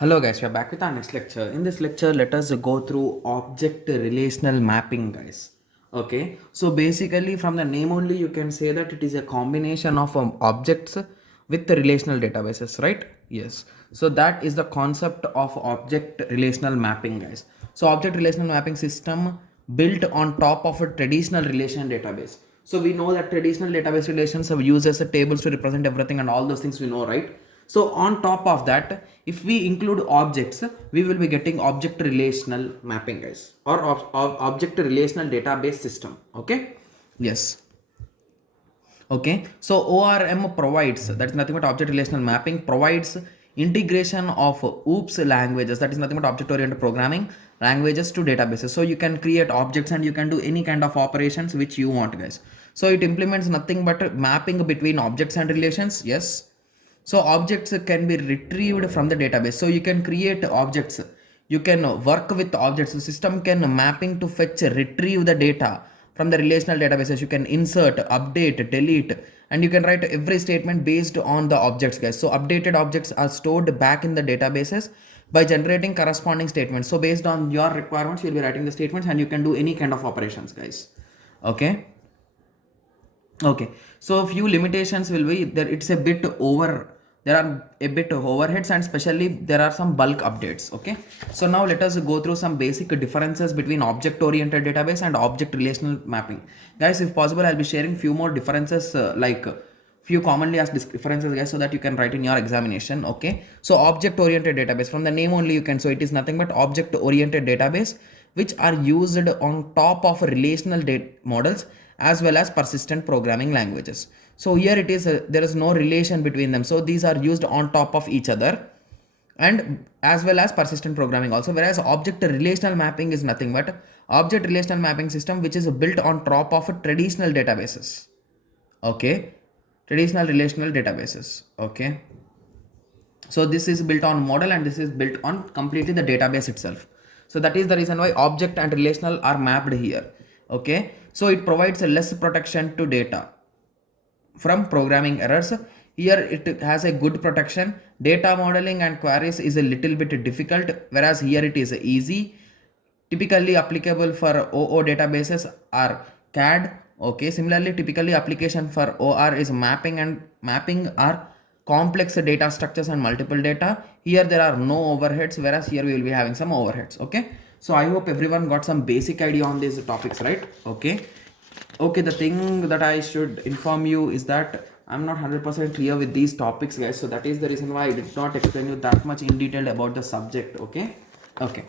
Hello guys, we are back with our next lecture. In this lecture, let us go through object relational mapping, guys. Okay, so basically from the name only you can say that it is a combination of objects with the relational databases, right? Yes. So that is the concept of object relational mapping, guys. So object relational mapping system built on top of a traditional relation database. So we know that traditional database relations have uses tables to represent everything and all those things we know, right? So on top of that, if we include objects, we will be getting object relational mapping, guys, or object relational database system. Okay. Yes. Okay, so ORM provides, that is nothing but object relational mapping, provides integration of OOPS languages, that is nothing but object oriented programming languages, to databases. So you can create objects and you can do any kind of operations which you want, guys. So it implements nothing but mapping between objects and relations. Yes. So objects can be retrieved from the database. So you can create objects, you can work with objects. The system can mapping to fetch, retrieve the data from the relational databases. You can insert, update, delete, and you can write every statement based on the objects, guys. So updated objects are stored back in the databases by generating corresponding statements. So based on your requirements, you'll be writing the statements and you can do any kind of operations, guys. Okay. Okay, so a few limitations will be there. It's a bit over, there are a bit of overheads, and especially there are some bulk updates. Okay, so now let us go through some basic differences between object oriented database and object relational mapping, guys. If possible, I'll be sharing few more differences, few commonly asked differences, guys, so that you can write in your examination. Okay, so object oriented database, from the name only you can, so it is nothing but object oriented database which are used on top of relational data models as well as persistent programming languages. So here it is, there is no relation between them, so these are used on top of each other, and as well as persistent programming also. Whereas object relational mapping is nothing but object relational mapping system which is built on top of traditional databases. Okay, traditional relational databases. Okay, so this is built on model and this is built on completely the database itself. So that is the reason why object and relational are mapped here. Okay, so it provides a less protection to data from programming errors. Here it has a good protection. Data modeling and queries is a little bit difficult, whereas here it is easy. Typically applicable for OO databases are CAD. Okay, similarly typically application for OR is mapping, and mapping are complex data structures and multiple data. Here there are no overheads, whereas here we will be having some overheads. Okay, so I hope everyone got some basic idea on these topics, right? Okay. Okay, the thing that I should inform you is that I'm not 100% clear with these topics, guys, so that is the reason why I did not explain you that much in detail about the subject. Okay. Okay,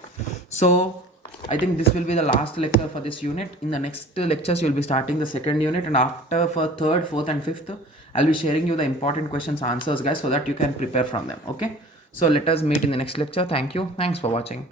so I think this will be the last lecture for this unit. In the next lectures you'll be starting the second unit, and after for third, fourth and fifth I'll be sharing you the important questions answers, guys, so that you can prepare from them. Okay, so let us meet in the next lecture. Thank you, thanks for watching.